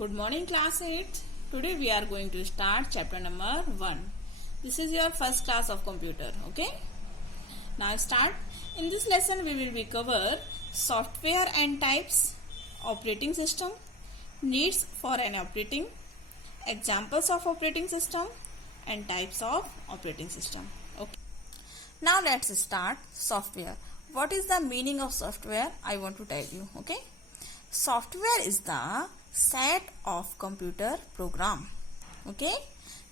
Good morning class 8. Today we are going to start chapter number 1. This is your first class of computer. Okay. Now start. In this lesson we will cover software and types, operating system, needs for an operating, examples of operating system and types of operating system. Okay. Now let's start software. What is the meaning of software? I want to tell you. Okay. Software is the set of computer program, okay,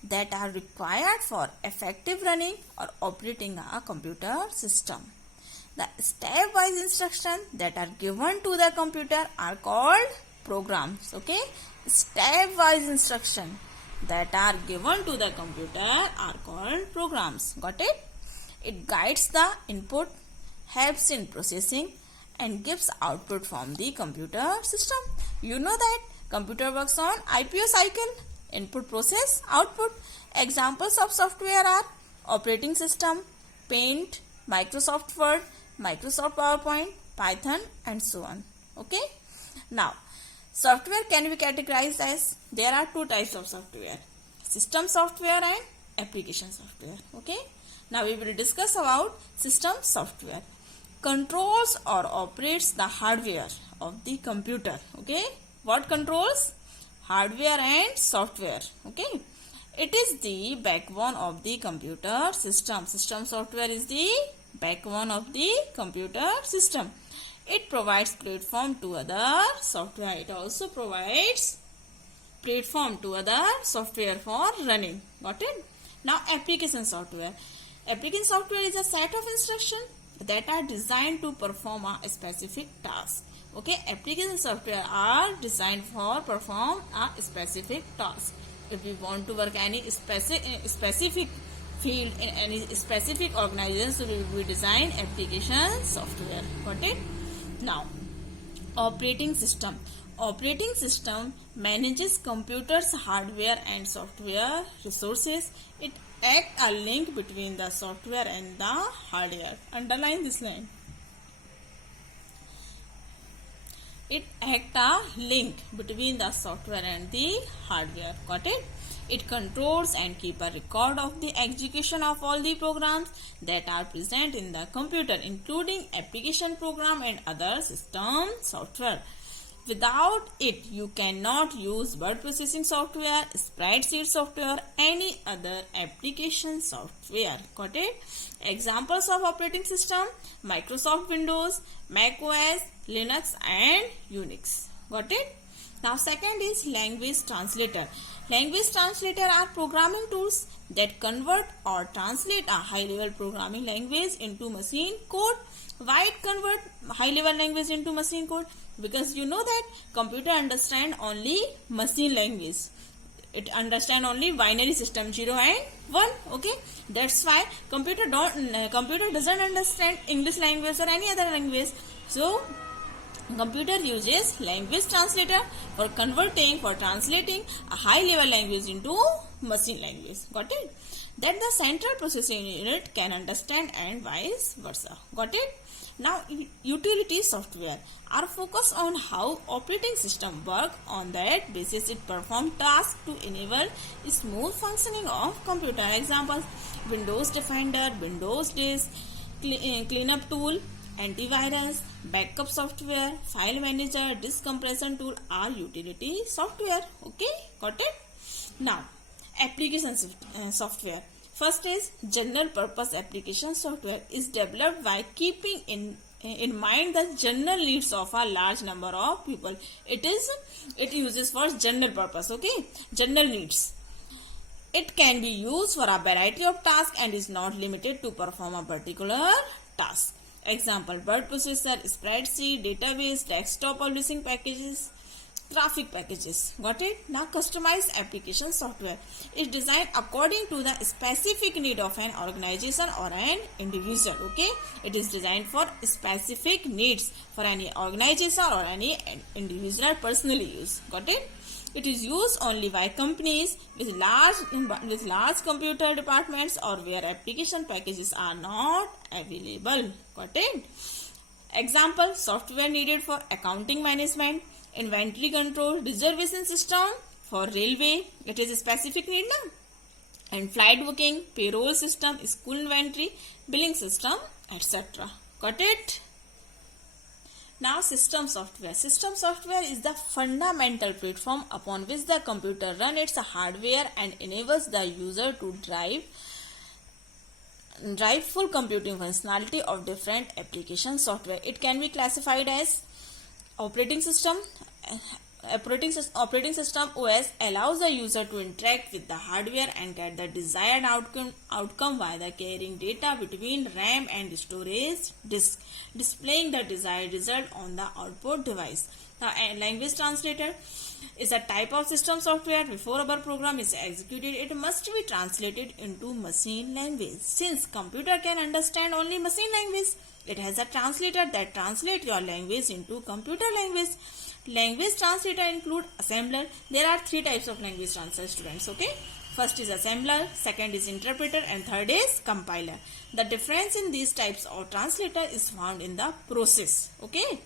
that are required for effective running or operating a computer system. The step-wise instructions that are given to the computer are called programs. Okay, step-wise instructions that are given to the computer are called programs. Got it? It guides the input, helps in processing, and gives output from the computer system. You know that computer works on IPO cycle, input, process, output. Examples of software are operating system, Paint, Microsoft Word, Microsoft PowerPoint, Python and so on. Okay. Now, software can be categorized as there are two types of software, system software and application software. Okay. Now we will discuss about system software. Controls or operates the hardware of the computer. Okay. What controls? Hardware and software. Okay. It is the backbone of the computer system. System software is the backbone of the computer system. It provides platform to other software. It also provides platform to other software for running. Got it? Now application software. Application software is a set of instructions that are designed to perform a specific task. Okay, application software are designed for perform a specific task. If we want to work any specific field in any specific organization, so we design application software. Got it? Now, operating system. Operating system manages computers' hardware and software resources. It acts a link between the software and the hardware. Underline this line. It acts a link between the software and the hardware. Got it? It controls and keeps a record of the execution of all the programs that are present in the computer, including application program and other system software. Without it, you cannot use word processing software, spreadsheet software, any other application software. Got it? Examples of operating system: Microsoft Windows, Mac OS, Linux and Unix. Got it? Now second is language translator. Language translator are programming tools that convert or translate a high-level programming language into machine code. Why it convert high-level language into machine code? Because you know that computer understand only machine language. It understand only binary system 0 and 1. Okay, that's why computer doesn't understand English language or any other language. So computer uses language translator for translating a high level language into machine language. Got it? That the central processing unit can understand and vice versa. Got it? Now, utility software are focused on how operating system work. On that basis, it perform tasks to enable smooth functioning of computer. Examples: Windows Defender, Windows Disk, cleanup tool, antivirus, backup software, file manager, disk compression tool are utility software. Okay, got it? Now, application software. First is general purpose application software is developed by keeping in mind the general needs of a large number of people. It uses for general purpose. Okay, general needs. It can be used for a variety of tasks and is not limited to perform a particular task. Example: word processor, spreadsheet, database, desktop publishing packages, traffic packages. Got it? Now customized application software is designed according to the specific need of an organization or an individual. Okay, it is designed for specific needs for any organization or any individual personally use. Got it? It is used only by companies with large computer departments or where application packages are not available. Got it? Example: software needed for accounting management, Inventory control, reservation system for railway, it is a specific need na. And flight booking, payroll system, school inventory, billing system, etc. Got it? Now system software. System software is the fundamental platform upon which the computer runs its hardware and enables the user to drive full computing functionality of different application software. It can be classified as operating system. Operating system OS allows the user to interact with the hardware and get the desired outcome via carrying data between RAM and storage disk, displaying the desired result on the output device. The language translator is a type of system software. Before our program is executed, it must be translated into machine language. Since computer can understand only machine language, it has a translator that translates your language into computer language. Language translator include assembler. There are 3 types of language translator, students. Okay, first is assembler, second is interpreter, and third is compiler. The difference in these types of translator is found in the process. Okay,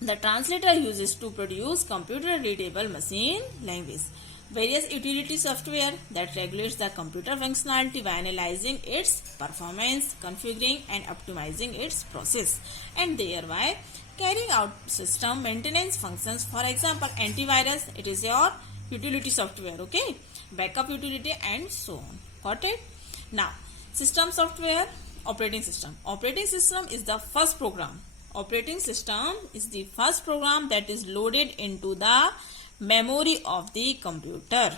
the translator uses to produce computer readable machine language. Various utility software that regulates the computer functionality by analyzing its performance, configuring and optimizing its process, and thereby carrying out system maintenance functions. For example, antivirus, it is your utility software. Okay, backup utility and so on. Got it? Now, system software, operating system. Operating system is the first program. Operating system is the first program that is loaded into the memory of the computer.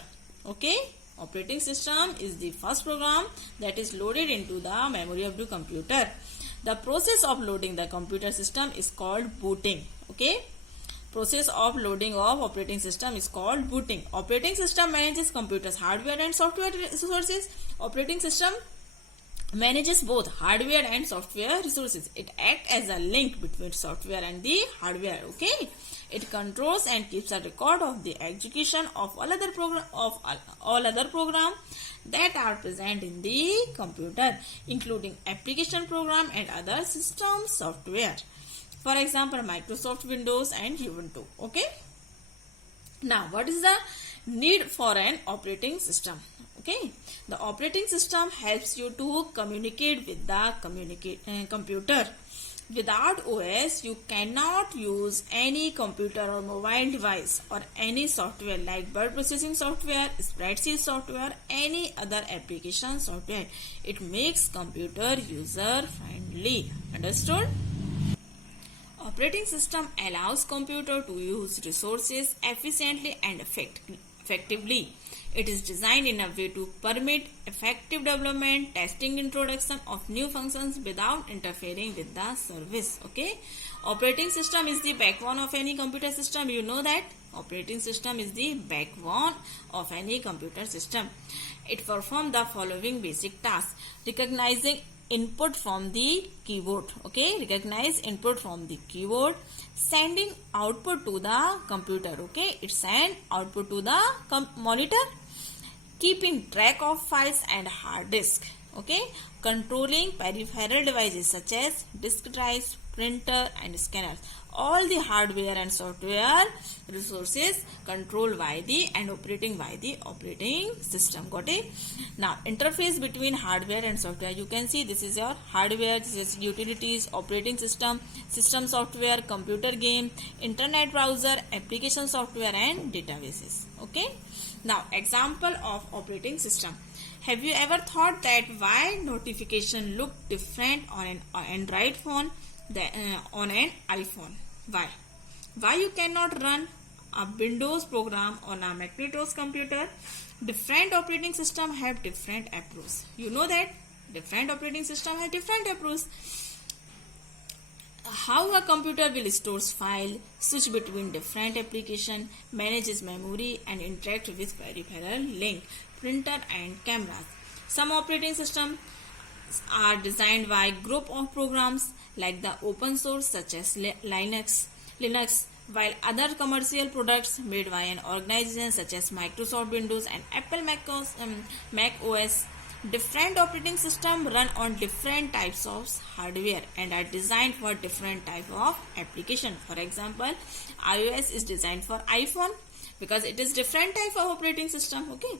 Okay, operating system is the first program that is loaded into the memory of the computer. The process of loading the computer system is called booting. Okay, process of loading of operating system is called booting. Operating system manages computer's hardware and software resources. Operating system manages both hardware and software resources. It acts as a link between software and the hardware. Okay, it controls and keeps a record of the execution of all other program that are present in the computer, including application program and other system software. For example, Microsoft Windows and Ubuntu. Okay, now what is the need for an operating system? Okay, the operating system helps you to communicate with the computer. Without OS, you cannot use any computer or mobile device or any software like word processing software, spreadsheet software, any other application software. It makes computer user friendly. Understood? Operating system allows computer to use resources efficiently and effectively. It is designed in a way to permit effective development, testing, introduction of new functions without interfering with the service. Okay, operating system is the backbone of any computer system. You know that operating system is the backbone of any computer system. It performs the following basic tasks: recognizing input from the keyboard. Okay, recognize input from the keyboard, sending output to the computer. Okay, it send output to the monitor, keeping track of files and hard disk. Okay, controlling peripheral devices such as disk drives, printer and scanners. All the hardware and software resources controlled by the and operating by the operating system. Got it? Now, interface between hardware and software. You can see this is your hardware, this is utilities, operating system, system software, computer game, internet browser, application software and databases. Okay? Now, example of operating system. Have you ever thought that why notification look different on an Android phone on an iPhone? Why you cannot run a Windows program on a Macintosh computer? Different operating system have different approach. You know that different operating system have different approach. How a computer will store file, switch between different application, manages memory and interact with peripheral link, printer and cameras. Some operating systems are designed by group of programs like the open source such as Linux, while other commercial products made by an organization such as Microsoft Windows and Apple Mac OS Different operating systems run on different types of hardware and are designed for different type of application. For example, iOS is designed for iPhone because it is different type of operating system, okay?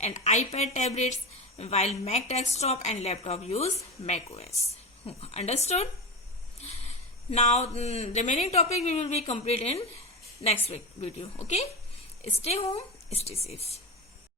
And iPad tablets, while Mac desktop and laptop use Mac OS. Understood? Now, remaining topic we will be complete in next week video, okay? Stay home, stay safe.